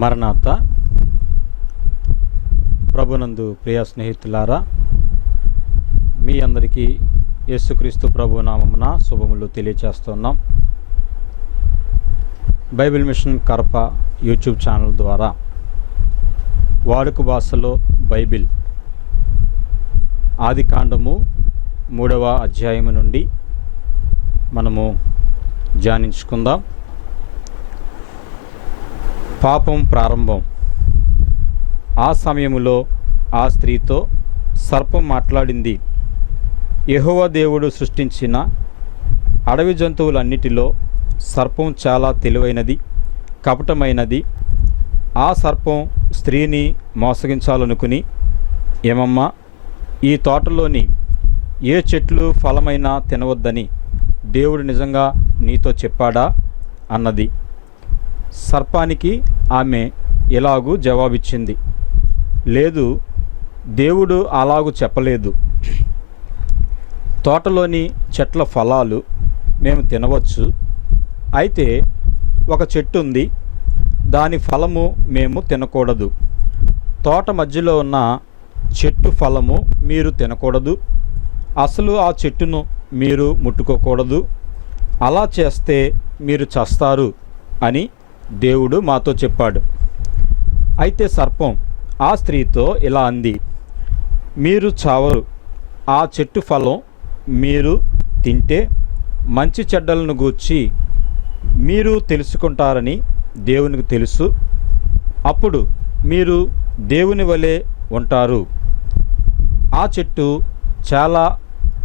మరణాత. ప్రభునందు ప్రియ స్నేహితులారా, మీ అందరికీ యేసుక్రీస్తు ప్రభు నామమున శుభములు తెలియచేస్తున్నాం. Bible mission Karapa YouTube channel ద్వారా వాడుక భాషలో బైబిల్ ఆదికాండము 3వ అధ్యాయము నుండి మనము ధ్యానించుకుందాం. పాపం ప్రారంభం. ఆ సమయములో ఆ స్త్రీతో సర్పం మాట్లాడింది, యెహోవా దేవుడు సృష్టించిన అడవి జంతువులన్నిటిలో సర్పం చాలా తెలివైనది, కపటమైనది. ఆ సర్పం స్త్రీని మోసగించాలనుకుని, ఏమమ్మా, ఈ తోటలోని ఏ చెట్లు ఫలమైనా తినవద్దని దేవుడు నిజంగా నీతో చెప్పాడా అన్నది. సర్పానికి ఆమె ఇలాగూ జవాబిచ్చింది, లేదు, దేవుడు అలాగూ చెప్పలేదు. తోటలోని చెట్ల ఫలాలు మేము తినవచ్చు. అయితే ఒక చెట్టు ఉంది, దాని ఫలము మేము తినకూడదు. తోట మధ్యలో ఉన్న చెట్టు ఫలము మీరు తినకూడదు. అసలు ఆ చెట్టును మీరు ముట్టుకోకూడదు. అలా చేస్తే మీరు చస్తారు అని దేవుడు మాతో చెప్పాడు. అయితే సర్పం ఆ స్త్రీతో ఇలా అంది, మీరు చావరు. ఆ చెట్టు ఫలం మీరు తింటే మంచి చెడ్డలను గూర్చి మీరు తెలుసుకుంటారని దేవునికి తెలుసు. అప్పుడు మీరు దేవుని వలె ఉంటారు. ఆ చెట్టు చాలా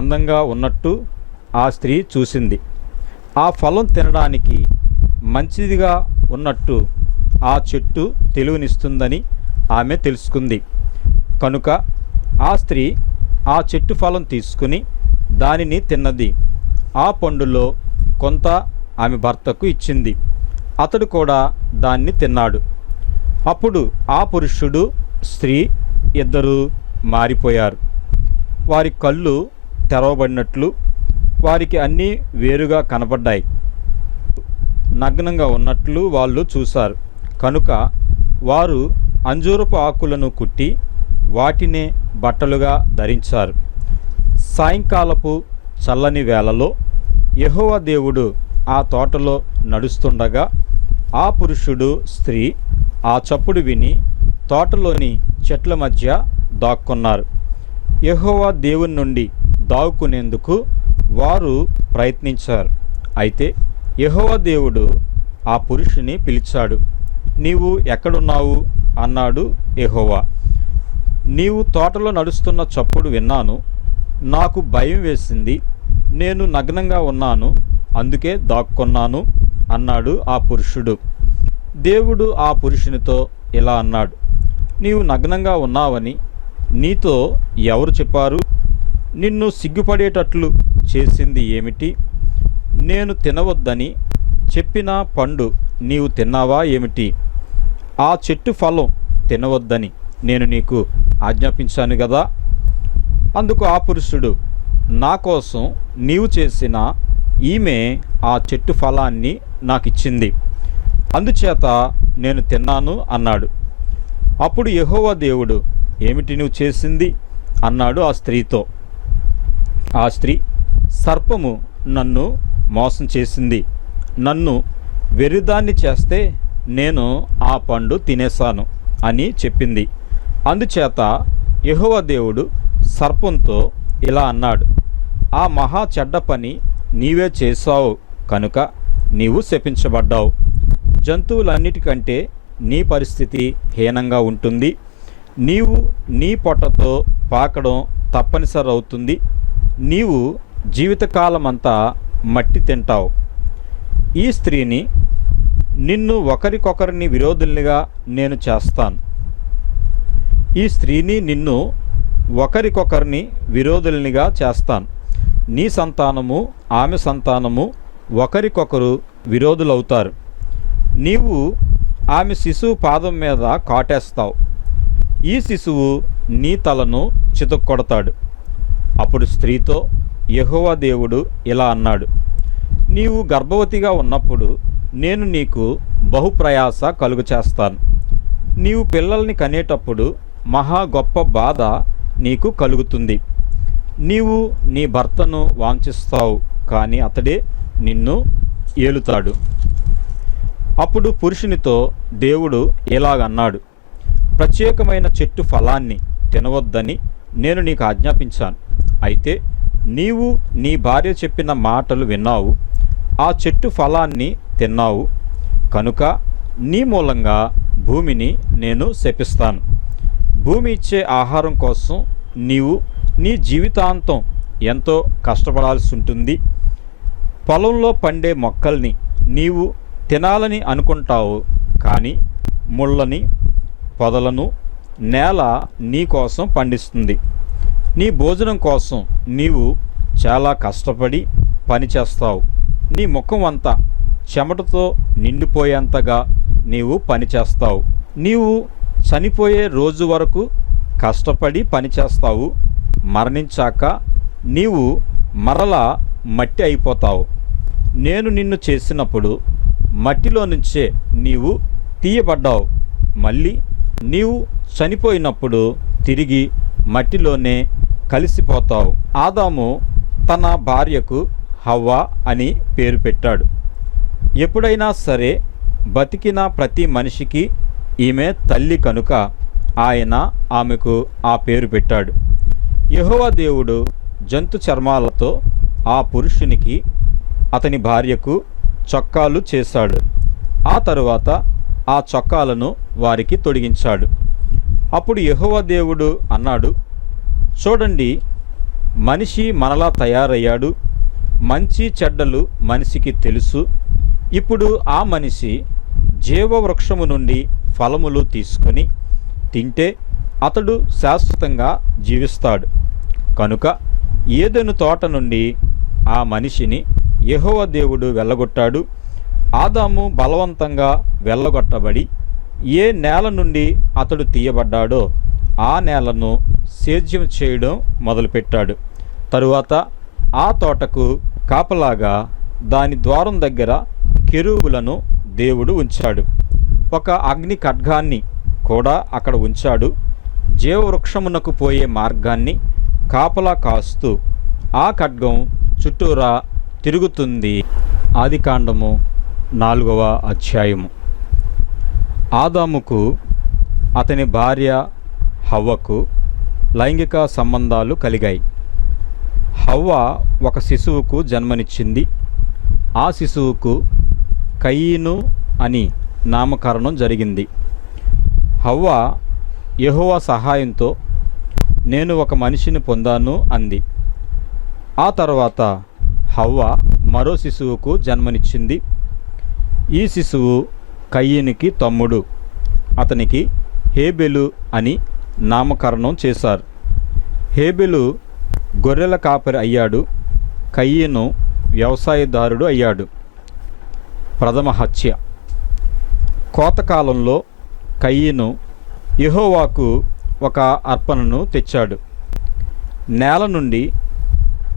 అందంగా ఉన్నట్టు ఆ స్త్రీ చూసింది. ఆ ఫలం తినడానికి మంచిదిగా ఉన్నట్టు ఆ చెట్టు తెలివినిస్తుందని ఆమె తెలుసుకుంది. కనుక ఆ స్త్రీ ఆ చెట్టు ఫలం తీసుకుని దానిని తిన్నది. ఆ పండులో కొంత ఆమె భర్తకు ఇచ్చింది. అతడు కూడా దాన్ని తిన్నాడు. అప్పుడు ఆ పురుషుడు, స్త్రీ ఇద్దరూ మారిపోయారు. వారి కళ్ళు తెరవబడినట్లు వారికి అన్నీ వేరుగా కనపడ్డాయి. నగ్నంగా ఉన్నట్లు వాళ్ళు చూశారు. కనుక వారు అంజూరపు ఆకులను కుట్టి వాటినే బట్టలుగా ధరించారు. సాయంకాలపు చల్లని వేళలో యెహోవా దేవుడు ఆ తోటలో నడుస్తుండగా ఆ పురుషుడు, స్త్రీ ఆ చప్పుడు విని తోటలోని చెట్ల మధ్య దాక్కున్నారు. యెహోవా దేవుని నుండి దాక్కునేందుకు వారు ప్రయత్నించారు. అయితే యెహోవా దేవుడు ఆ పురుషుని పిలిచాడు. నీవు ఎక్కడున్నావు అన్నాడు యెహోవా. నీవు తోటలో నడుస్తున్న చప్పుడు విన్నాను. నాకు భయం వేసింది. నేను నగ్నంగా ఉన్నాను, అందుకే దాక్కున్నాను అన్నాడు ఆ పురుషుడు. దేవుడు ఆ పురుషునితో ఇలా అన్నాడు, నీవు నగ్నంగా ఉన్నావని నీతో ఎవరు చెప్పారు? నిన్ను సిగ్గుపడేటట్లు చేసింది ఏమిటి? నేను తినవద్దని చెప్పిన పండు నీవు తిన్నావా ఏమిటి? ఆ చెట్టు ఫలం తినవద్దని నేను నీకు ఆజ్ఞాపించాను కదా. అందుకు ఆ పురుషుడు, నా కోసం నీవు చేసిన ఈమె ఆ చెట్టు ఫలాన్ని నాకు ఇచ్చింది, అందుచేత నేను తిన్నాను అన్నాడు. అప్పుడు యెహోవా దేవుడు, ఏమిటి నువ్వు చేసింది అన్నాడు ఆ స్త్రీతో. ఆ స్త్రీ, సర్పము నన్ను మోసం చేసింది. నన్ను వెర్రిదాన్ని చేస్తే నేను ఆ పండు తినేశాను అని చెప్పింది. అందుచేత యెహోవా దేవుడు సర్పంతో ఇలా అన్నాడు, ఆ మహా చెడ్డ పని నీవే చేశావు కనుక నీవు శపించబడ్డావు. జంతువులన్నిటికంటే నీ పరిస్థితి హీనంగా ఉంటుంది. నీవు నీ పొట్టతో పాకడం తప్పనిసరి అవుతుంది. నీవు జీవితకాలమంతా మట్టి తింటావు. ఈ స్త్రీని, నిన్ను ఒకరికొకరిని విరోధులుగా నేను చేస్తాను. ఈ స్త్రీని నిన్ను ఒకరికొకరిని విరోధులనిగా చేస్తాను. నీ సంతానము ఆమె సంతానము ఒకరికొకరు విరోధులవుతారు. నీవు ఆమె శిశువు పాదం మీద కాటేస్తావు. ఈ శిశువు నీ తలను చితక్కొడతాడు. అప్పుడు స్త్రీతో యెహోవా దేవుడు ఇలా అన్నాడు, నీవు గర్భవతిగా ఉన్నప్పుడు నేను నీకు బహుప్రయాస కలుగు చేస్తాను. నీవు పిల్లల్ని కనేటప్పుడు మహా గొప్ప బాధ నీకు కలుగుతుంది. నీవు నీ భర్తను వాంఛిస్తావు, కానీ అతడే నిన్ను ఏలుతాడు. అప్పుడు పురుషునితో దేవుడు ఇలాగన్నాడు, ప్రత్యేకమైన చెట్టు ఫలాన్ని తినవద్దని నేను నీకు ఆజ్ఞాపించాను. అయితే నీవు నీ భార్య చెప్పిన మాటలు విన్నావు, ఆ చెట్టు ఫలాన్ని తిన్నావు. కనుక నీ మూలంగా భూమిని నేను శపిస్తాను. భూమి ఇచ్చే ఆహారం కోసం నీవు నీ జీవితాంతం ఎంతో కష్టపడాల్సి ఉంటుంది. పొలంలో పండే మొక్కల్ని నీవు తినాలని అనుకుంటావు, కానీ ముళ్ళని పొదలను నేల నీ కోసం పండిస్తుంది. నీ భోజనం కోసం నీవు చాలా కష్టపడి పనిచేస్తావు. నీ ముఖం అంతా చెమటతో నిండిపోయేంతగా నీవు పనిచేస్తావు. నీవు చనిపోయే రోజు వరకు కష్టపడి పనిచేస్తావు. మరణించాక నీవు మరలా మట్టి అయిపోతావు. నేను నిన్ను చేసినప్పుడు మట్టిలో నుంచే నీవు తీయబడ్డావు. మళ్ళీ నీవు చనిపోయినప్పుడు తిరిగి మట్టిలోనే కలిసిపోతావు. ఆదాము తన భార్యకు హవ్వ అని పేరు పెట్టాడు. ఎప్పుడైనా సరే బతికిన ప్రతి మనిషికి ఈమె తల్లి కనుక ఆయన ఆమెకు ఆ పేరు పెట్టాడు. యెహోవా దేవుడు జంతు చర్మాలతో ఆ పురుషునికి అతని భార్యకు చొక్కాలు చేశాడు. ఆ తరువాత ఆ చొక్కాలను వారికి తొడిగించాడు. అప్పుడు యెహోవా దేవుడు అన్నాడు, చూడండి, మనిషి మనలా తయారయ్యాడు. మంచి చెడ్డలు మనిషికి తెలుసు. ఇప్పుడు ఆ మనిషి జీవవృక్షము నుండి ఫలములు తీసుకొని తింటే అతడు శాశ్వతంగా జీవిస్తాడు. కనుక ఏదెను తోట నుండి ఆ మనిషిని యెహోవా దేవుడు వెళ్ళగొట్టాడు. ఆదాము బలవంతంగా వెళ్ళగొట్టబడి ఏ నేల నుండి అతడు తీయబడ్డాడో ఆ నేలను సేద్యం చేయడం మొదలుపెట్టాడు. తరువాత ఆ తోటకు కాపలాగా దాని ద్వారం దగ్గర కెరూబులను దేవుడు ఉంచాడు. ఒక అగ్ని ఖడ్గాన్ని కూడా అక్కడ ఉంచాడు. జీవవృక్షమునకు పోయే మార్గాన్ని కాపలా కాస్తూ ఆ ఖడ్గం చుట్టూరా తిరుగుతుంది. ఆదికాండము 4వ అధ్యాయము. ఆదాముకు అతని భార్య హవ్వకు లైంగిక సంబంధాలు కలిగాయి. హవ్వ ఒక శిశువుకు జన్మనిచ్చింది. ఆ శిశువుకు కయీను అని నామకరణం జరిగింది. హవ్వ యెహోవా సహాయంతో నేను ఒక మనిషిని పొందాను అంది. ఆ తర్వాత హవ్వ మరో శిశువుకు జన్మనిచ్చింది. ఈ శిశువు కయీనుకి తమ్ముడు. అతనికి హేబెలు అని నామకరణం చేశారు. హేబెలు గొర్రెల కాపరి అయ్యాడు. కయీను వ్యవసాయదారుడు అయ్యాడు. ప్రథమ హత్య. కోతకాలంలో కయీను యెహోవాకు ఒక అర్పణను తెచ్చాడు. నేల నుండి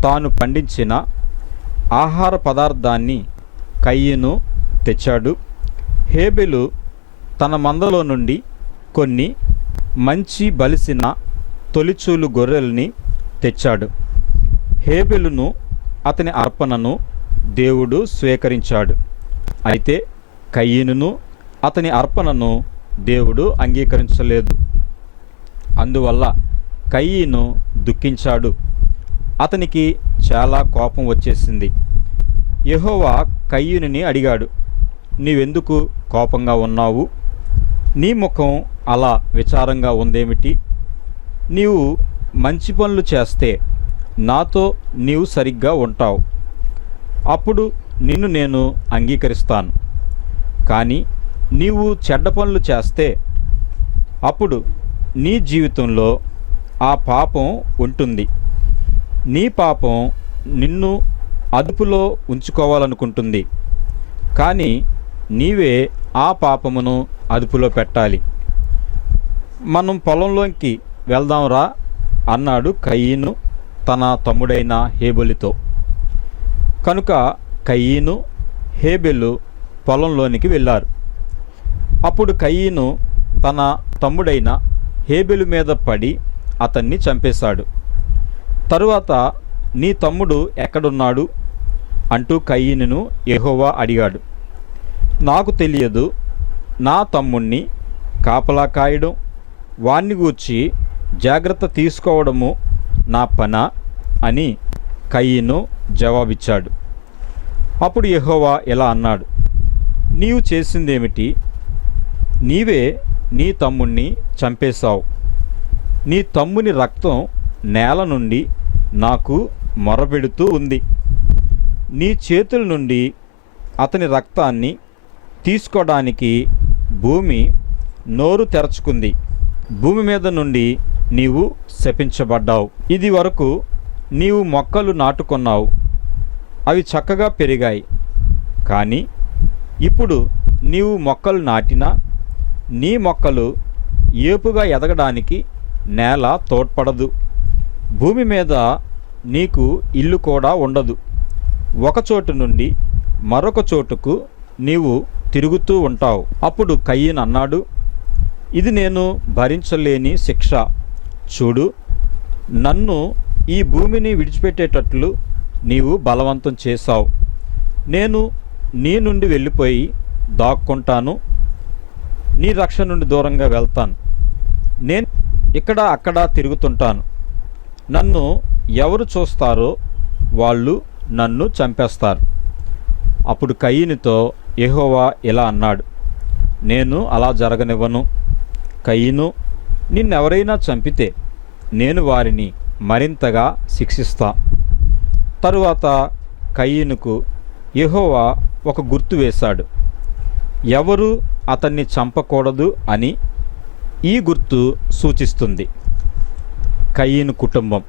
తాను పండించిన ఆహార పదార్థాన్ని కయీను తెచ్చాడు. హేబెలు తన మందలో నుండి కొన్ని మంచి బలిసిన తొలిచూలు గొర్రెల్ని తెచ్చాడు. హేబెలును అతని అర్పణను దేవుడు స్వీకరించాడు. అయితే కయీనును అతని అర్పణను దేవుడు అంగీకరించలేదు. అందువల్ల కయీను దుఃఖించాడు. అతనికి చాలా కోపం వచ్చేసింది. యెహోవా కయీనుని అడిగాడు, నీవెందుకు కోపంగా ఉన్నావు? నీ ముఖం అలా విచారంగా ఉందేమిటి? నీవు మంచి పనులు చేస్తే నాతో నీవు సరిగ్గా ఉంటావు. అప్పుడు నిన్ను నేను అంగీకరిస్తాను. కానీ నీవు చెడ్డ పనులు చేస్తే అప్పుడు నీ జీవితంలో ఆ పాపం ఉంటుంది. నీ పాపం నిన్ను అదుపులో ఉంచుకోవాలనుకుంటుంది. కానీ నీవే ఆ పాపమును అదుపులో పెట్టాలి. మనం పొలంలోకి వెళ్దాంరా అన్నాడు కయీను తన తమ్ముడైన హేబెలుతో. కనుక కయీను హేబెలు పొలంలోనికి వెళ్ళారు. అప్పుడు కయీను తన తమ్ముడైన హేబెలు మీద పడి అతన్ని చంపేశాడు. తరువాత నీ తమ్ముడు ఎక్కడున్నాడు అంటూ కయీనును యెహోవా అడిగాడు. నాకు తెలియదు, నా తమ్ముణ్ణి కాపలా కాయడం, వాణ్ణి గూర్చి జాగ్రత్త తీసుకోవడము నా పనా అని కయీను జవాబిచ్చాడు. అప్పుడు యెహోవా ఇలా అన్నాడు, నీవు చేసిందేమిటి? నీవే నీ తమ్ముణ్ణి చంపేశావు. నీ తమ్ముని రక్తం నేల నుండి నాకు మొరబెడుతూ ఉంది. నీ చేతుల నుండి అతని రక్తాన్ని తీసుకోవడానికి భూమి నోరు తెరచుకుంది. భూమి మీద నుండి నీవు శపించబడ్డావు. ఇది వరకు నీవు మొక్కలు నాటుకున్నావు, అవి చక్కగా పెరిగాయి. కానీ ఇప్పుడు నీవు మొక్కలు నాటినా నీ మొక్కలు ఏపుగా ఎదగడానికి నేల తోడ్పడదు. భూమి మీద నీకు ఇల్లు కూడా ఉండదు. ఒక చోటు నుండి మరొక చోటుకు నీవు తిరుగుతూ ఉంటావు. అప్పుడు కయీను అన్నాడు, ఇది నేను భరించలేని శిక్ష. చూడు, నన్ను ఈ భూమిని విడిచిపెట్టేటట్లు నీవు బలవంతం చేశావు. నేను నీ నుండి వెళ్ళిపోయి దాక్కుంటాను, నీ రక్షణ నుండి దూరంగా వెళ్తాను. నేను ఇక్కడ అక్కడ తిరుగుతుంటాను. నన్ను ఎవరు చూస్తారో వాళ్ళు నన్ను చంపేస్తారు. అప్పుడు కయీనుతో యెహోవా ఇలా అన్నాడు, నేను అలా జరగనివ్వను. కయీను, నిన్నెవరైనా చంపితే నేను వారిని మరింతగా శిక్షిస్తా. తరువాత కయీనుకు యెహోవా ఒక గుర్తు వేశాడు. ఎవరు అతన్ని చంపకూడదు అని ఈ గుర్తు సూచిస్తుంది. కయీను కుటుంబం.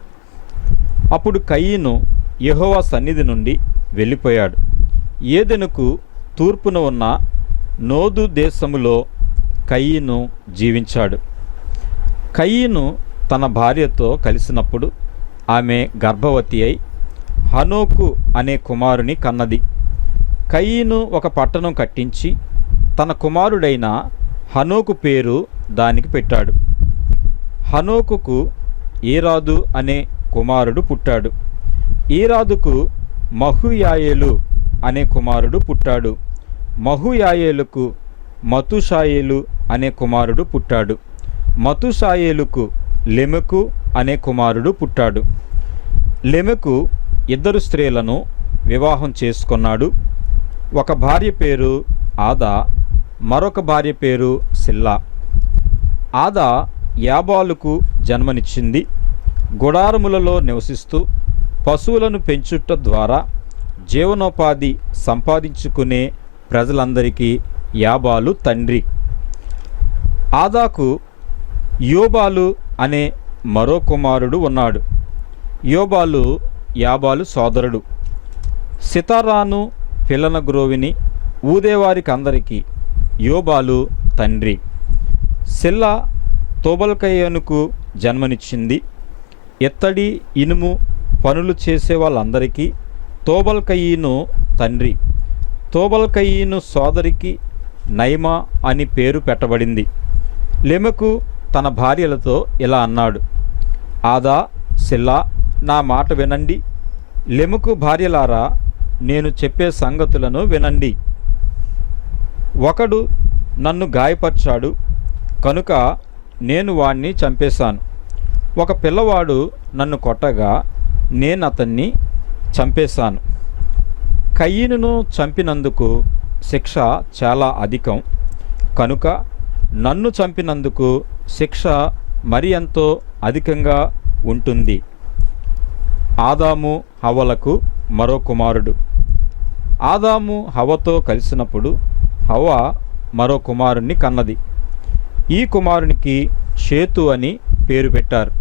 అప్పుడు కయీను యెహోవా సన్నిధి నుండి వెళ్ళిపోయాడు. ఏదెనుకు తూర్పున ఉన్న నోదు దేశములో కయీను జీవించాడు. కయీను తన భార్యతో కలిసినప్పుడు ఆమె గర్భవతి అయి హనోకు అనే కుమారుని కన్నది. కయీను ఒక పట్టణం కట్టించి తన కుమారుడైన హనోకు పేరు దానికి పెట్టాడు. హనోకుకు ఈరాదు అనే కుమారుడు పుట్టాడు. ఈరాదుకు మహుయాయేలు అనే కుమారుడు పుట్టాడు. మహుయాయేలుకు మతుషాయేలు అనే కుమారుడు పుట్టాడు. మతుషాయేలుకు లెమెకు అనే కుమారుడు పుట్టాడు. లెమెకు 2 స్త్రీలను వివాహం చేసుకున్నాడు. ఒక భార్య పేరు ఆదా, మరొక భార్య పేరు సిల్లా. ఆదా యాబాలుకు జన్మనిచ్చింది. గుడారములలో నివసిస్తూ పశువులను పెంచుట ద్వారా జీవనోపాధి సంపాదించుకునే ప్రజలందరికీ యాబాలు తండ్రి. ఆదాకు యోబాలు అనే మరో కుమారుడు ఉన్నాడు. యోబాలు యాబాలు సోదరుడు. సితారాను పిల్లన గ్రోవిని ఊదేవారికందరికీ యోబాలు తండ్రి. సిల్లా తోబల్కయ్యనుకు జన్మనిచ్చింది. ఎత్తడి ఇనుము పనులు చేసే వాళ్ళందరికీ తోబల్కయీను తండ్రి. తోబల్కయీను సోదరికి నైమా అని పేరు పెట్టబడింది. లెమెకు తన భార్యలతో ఇలా అన్నాడు, ఆదా, సిల్లా, నా మాట వినండి. లెమెకు భార్యలారా, నేను చెప్పే సంగతులను వినండి. ఒకడు నన్ను గాయపరిచాడు కనుక నేను వాణ్ణి చంపేశాను. ఒక పిల్లవాడు నన్ను కొట్టగా నేను అతన్ని చంపేశాను. కయీనును చంపినందుకు శిక్ష చాలా అధికం కనుక నన్ను చంపినందుకు శిక్ష మరి ఎంతో అధికంగా ఉంటుంది. ఆదాము హవ్వలకు మరో కుమారుడు. ఆదాము హవ్వతో కలిసినప్పుడు హవ్వ మరో కుమారుణ్ణి కన్నది. ఈ కుమారునికి షేతు అని పేరు పెట్టారు.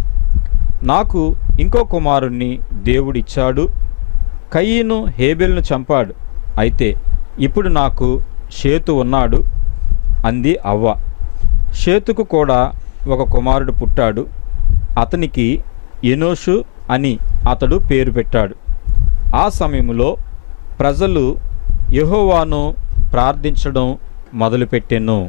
నాకు ఇంకో కుమారుణ్ణి దేవుడిచ్చాడు. కయీను హేబెల్ను చంపాడు, అయితే ఇప్పుడు నాకు షేతు ఉన్నాడు అంది అవ్వ. షేతుకు కూడా ఒక కుమారుడు పుట్టాడు. అతనికి ఎనోషు అని అతడు పేరు పెట్టాడు. ఆ సమయంలో ప్రజలు యెహోవాను ప్రార్థించడం మొదలుపెట్టెను.